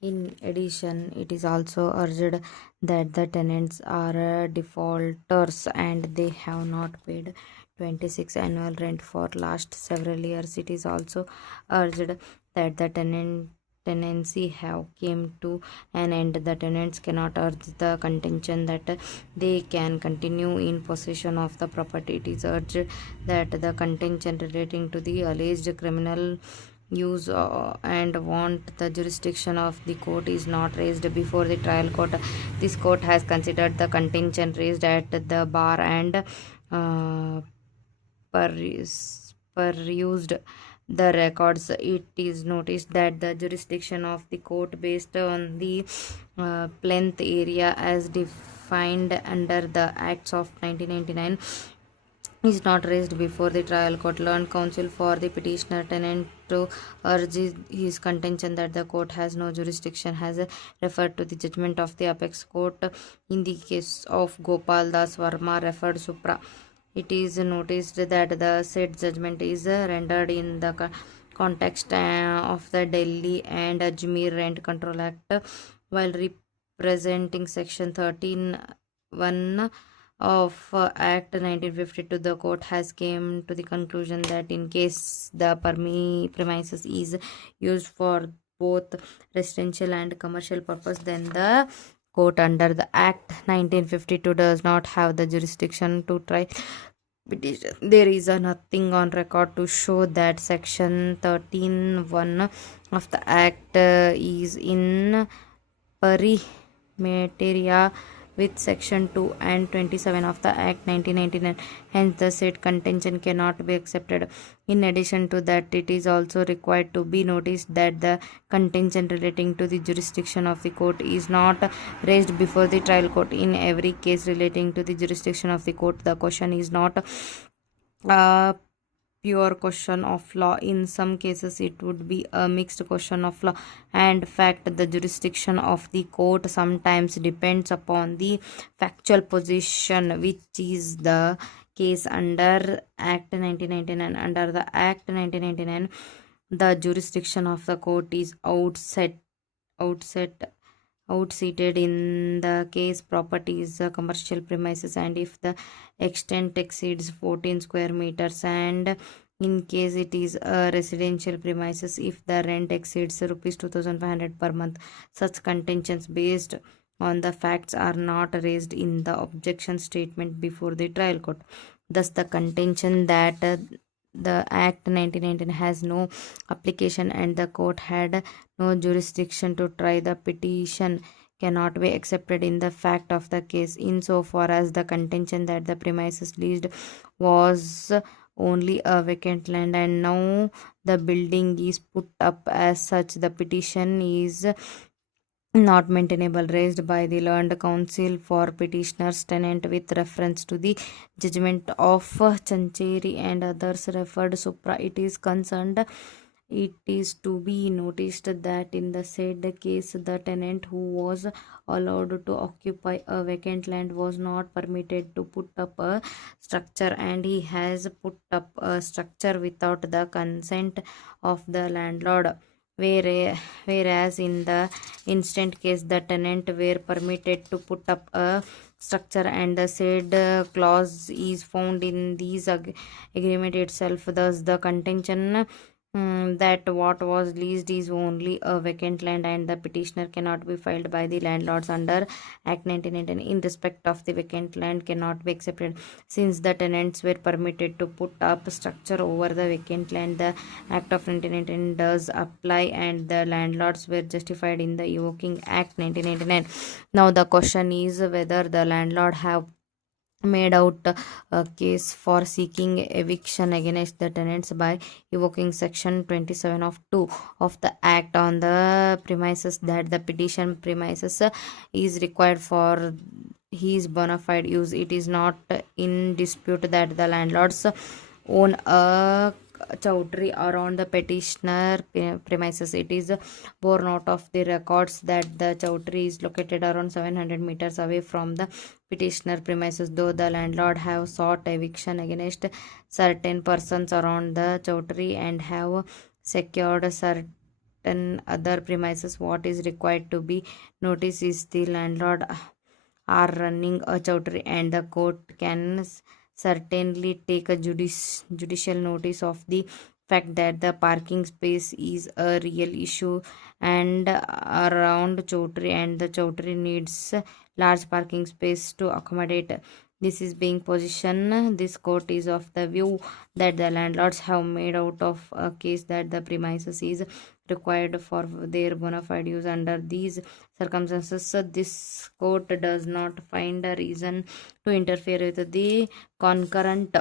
In addition, it is also urged that the tenants are defaulters and they have not paid 26 annual rent for last several years. It is also urged that the tenancy have came to an end. The tenants cannot urge the contention that they can continue in possession of the property. It is urged that the contention relating to the alleged criminal use and want the jurisdiction of the court is not raised before the trial court. This court has considered the contention raised at the bar and perused the records. It is noticed that the jurisdiction of the court based on the plinth area as defined under the acts of 1999 is not raised before the trial court. Learned counsel for the petitioner tenant to urge his contention that the court has no jurisdiction has referred to the judgment of the apex court in the case of Gopal Das Verma referred supra. It is noticed that the said judgment is rendered in the context of the Delhi and Ajmer Rent Control Act while representing section 13(1) of Act 1952. The court has came to the conclusion that in case the premises is used for both residential and commercial purpose, then the court under the Act 1952 does not have the jurisdiction to try petition. There is nothing on record to show that section 13(1) of the Act is in materia with section 2 and 27 of the Act 1999. Hence, the said contention cannot be accepted. In addition to that, it is also required to be noticed that the contention relating to the jurisdiction of the court is not raised before the trial court. In every case relating to the jurisdiction of the court, the question is not a pure question of law. In some cases, it would be a mixed question of law and fact. The jurisdiction of the court sometimes depends upon the factual position, which is the case under Act 1999. Under the Act 1999, the jurisdiction of the court is outset outseated in the case property is a commercial premises and if the extent exceeds 14 square meters, and in case it is a residential premises if the rent exceeds rupees 2500 per month. Such contentions based on the facts are not raised in the objection statement before the trial court. Thus the contention that the Act 1919 has no application and the court had no jurisdiction to try the petition cannot be accepted in the fact of the case, insofar as the contention that the premises leased was only a vacant land and now the building is put up as such. The petition is not maintainable, raised by the learned counsel for petitioner's tenant with reference to the judgment of Chancheri and others referred supra. It is concerned. It is to be noticed that in the said case, the tenant who was allowed to occupy a vacant land was not permitted to put up a structure, and he has put up a structure without the consent of the landlord. Whereas in the instant case, the tenant were permitted to put up a structure and the said clause is found in these agreement itself. Thus the contention that what was leased is only a vacant land and the petitioner cannot be filed by the landlords under Act 1919 in respect of the vacant land cannot be accepted. Since the tenants were permitted to put up structure over the vacant land, the Act of 1919 does apply and the landlords were justified in the evoking Act 1999. Now the question is whether the landlord have made out a case for seeking eviction against the tenants by evoking section 27 of 2 of the act on the premises that the petition premises is required for his bona fide use. It is not in dispute that the landlords own a chowdhury around the petitioner premises. It is borne out of the records that the chowdhury is located around 700 meters away from the petitioner premises, though the landlord have sought eviction against certain persons around the chowdhury and have secured certain certain other premises, what is required to be noticed is the landlord are running a chowdhury, and the court can certainly take a judicial notice of the fact that the parking space is a real issue and around chowdhury, and the chowdhury needs large parking space to accommodate. This is being positioned. This court is of the view that the landlords have made out of a case that the premises is required for their bona fide use. Under these circumstances, this court does not find a reason to interfere with the concurrent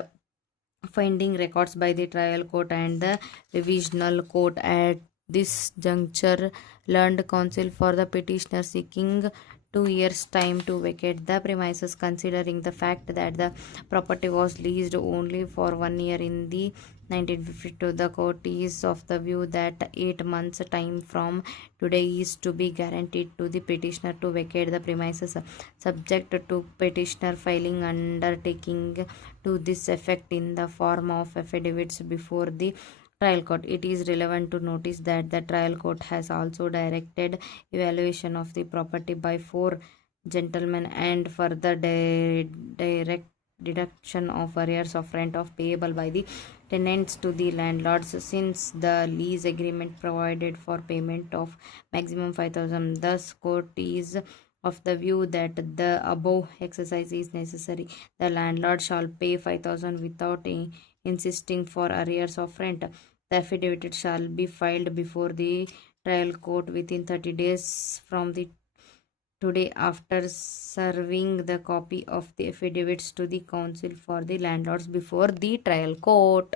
finding records by the trial court and the revisional court. At this juncture, learned counsel for the petitioner seeking 2 years time to vacate the premises, considering the fact that the property was leased only for 1 year in the 1952. The court is of the view that 8 months time from today is to be guaranteed to the petitioner to vacate the premises, subject to petitioner filing undertaking to this effect in the form of affidavits before the trial court. It is relevant to notice that the trial court has also directed evaluation of the property by four gentlemen and further direct deduction of arrears of rent of payable by the tenants to the landlords, since the lease agreement provided for payment of maximum 5,000. Thus court is of the view that the above exercise is necessary. The landlord shall pay 5,000 without insisting for arrears of rent. The affidavit shall be filed before the trial court within 30 days from the today, after serving the copy of the affidavits to the counsel for the landlords before the trial court.